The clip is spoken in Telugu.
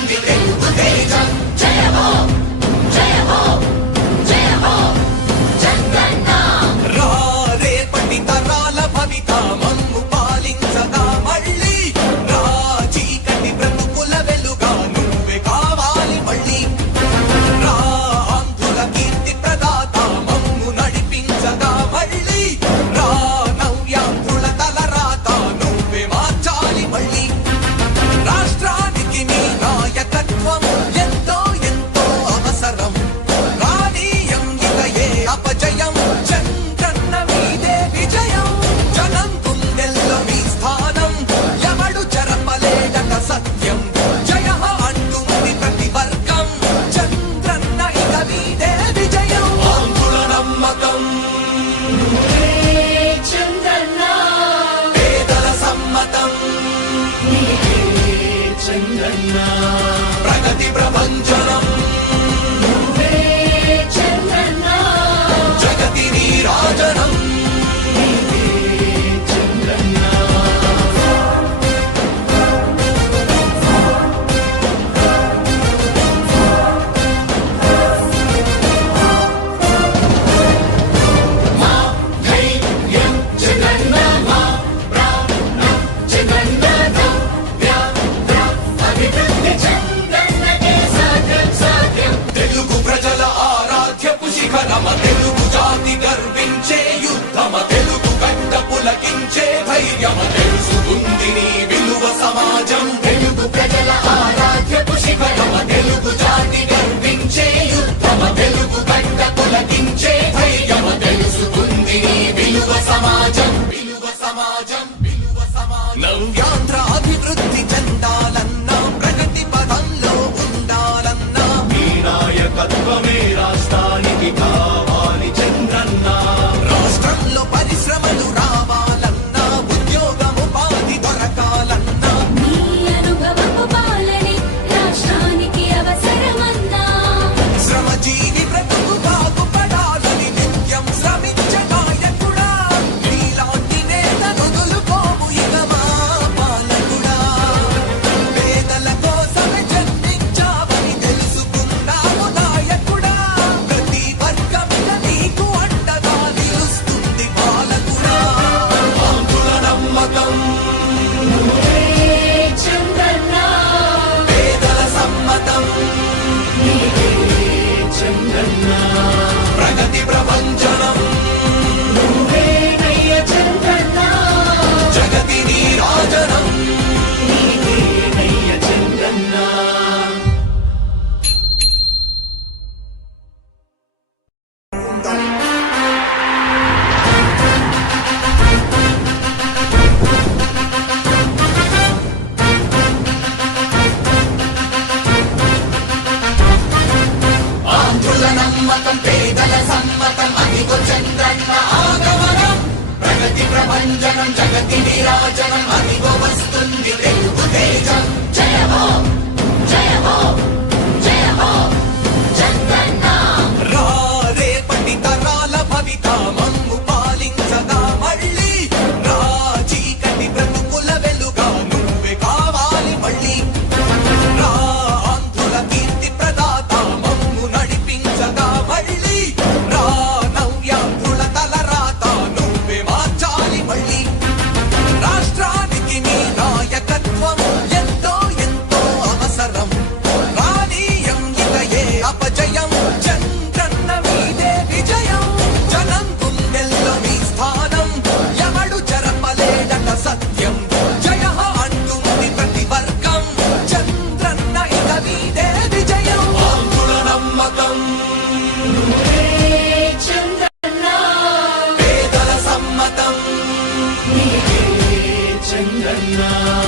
వస్తుంది తెలుగు తేజం. జయ హో జయ హో జయ హో చంద్రన్న. రా రేపటి తరాల భవిత మమ్ము పాలించగా మళ్ళీ. రా చీకటి బ్రతుకుల వెలుగా నువ్వే కావాలి మళ్ళీ. రా ఆంధ్రుల కీర్తి ప్రదాత మమ్ము నడిపించగా మళ్ళీ. రా నవ్యాంధ్రుల తలరాత నువ్వే మార్చాలి మళ్ళీ. రాష్ట్రానికి నీ నాయకత్వం ఎంతో ఎంతో అవసరం. రానీయం ఇక ఏ అపజయం. చంద్రన్న మీదే విజయం. జనం గుండెల్లో మీ స్థానం ఎవడు చెరపలేడట సత్యం. జయ అంటుంది ప్రతి వర్గం. చంద్రన్న ఇక మీదే విజయం. ఆంధ్రుల నమ్మకం చంద్రన్న. పేదల సమ్మతం చంద్రన్న. ప్రగతి ప్రభంజనం చంద్రన్న. జగతి నీరాజనం చంద్రన్న. మా ధైర్యం చంద్రన్న. మా ప్రాణం చంద్రన్న. అభివృద్ధి చంద్రన్నకే సాధ్యం సాధ్యం. తెలుగు ప్రజల ఆరాధ్యపు శిఖరమ. తెలుగు జాతి గర్వించే యుద్ధమ. తెలుగు గడ్డ పులకించే ధైర్యమ. తెలుసుకుంది నీ విలువ సమాజం. తెలుగు ప్రజల ఆరాధ్యపు శిఖరమ. తెలుగు జాతి గర్వించే యుద్ధమ. తెలుగు గడ్డ పులకించే ధైర్యమ. తెలుసుకుంది నీ విలువ సమాజం. విలువ సమాజం విలువ సమాజం. నవ్యాంధ్ర అభివృద్ధి చెందాలన్నా ప్రగతి పదంలో ఉండాలన్నా నీ నాయకత్వమే రాష్ట్రానికి కావాలి చంద్రన్న. రాష్ట్రంలో పరిశ్రమలు రావాలన్నా ఉద్యోగం ఉపాధి దొరకాలన్నా నీ అనుభవపు పాలనే రాష్ట్రానికి అవసరమన్నా. శ్రమజీవి బ్రతుకు బాగుపడాలని నిత్యం శ్రమించే నాయకుడా. నీలాంటి నేత వదులుకోము ఇక మా పాలకుడా. పేదల కోసమే జన్మించావని తెలుసుకున్నాము నాయకుడా. ప్రతి వర్గంలో నీకు అండగా నిలుస్తుంది పాలకుడా. ఆంధ్రుల నమ్మకం చంద్రన్న. పేదల సమ్మతం చంద్రన్న. ప్రగతి ప్రభంజనం నువ్వేనయ్య చంద్రన్న. జగతి నీరాజనం. నీకేనయ్య చంద్రన్న. ఆంధ్రుల నమ్మకం పేదల సమ్మతం. అదిగో చంద్రన్న ఆగమనం. ప్రగతి ప్రభంజనం జగతి నీరాజనం. అదిగో వస్తుంది తెలుగు తేజం. జయ హో జయ హో జయ హో చంద్రన్న. రా రేపటి తరాల భవిత మమ్ము పాలించగా మళ్ళీ. రా చీకటి బ్రతుకుల వెలుగా నువ్వే కావాలి మళ్ళీ. రా ఆంధ్రుల కీర్తి ప్రదాత మమ్ము నడిపించగా మళ్ళీ. రా నవ్యాంధ్రుల తలరాత నువ్వే మార్చాలి మళ్ళీ. రాష్ట్రానికి నీ నాయకత్వం ఎంతో ఎంతో అవసరం. రానీయం ఇక ఏ అపజయం. చంద్రన్న మీదే విజయం. జనం గుండెల్లో మీ స్థానం ఎవడు చెరపలేడట సత్యం. జయ అంటుంది ప్రతి వర్గం. చంద్రన్న ఇక మీదే విజయం. ఆంధ్రుల నమ్మకం చంద్రన్న. పేదల సమ్మతం చంద్రన్న.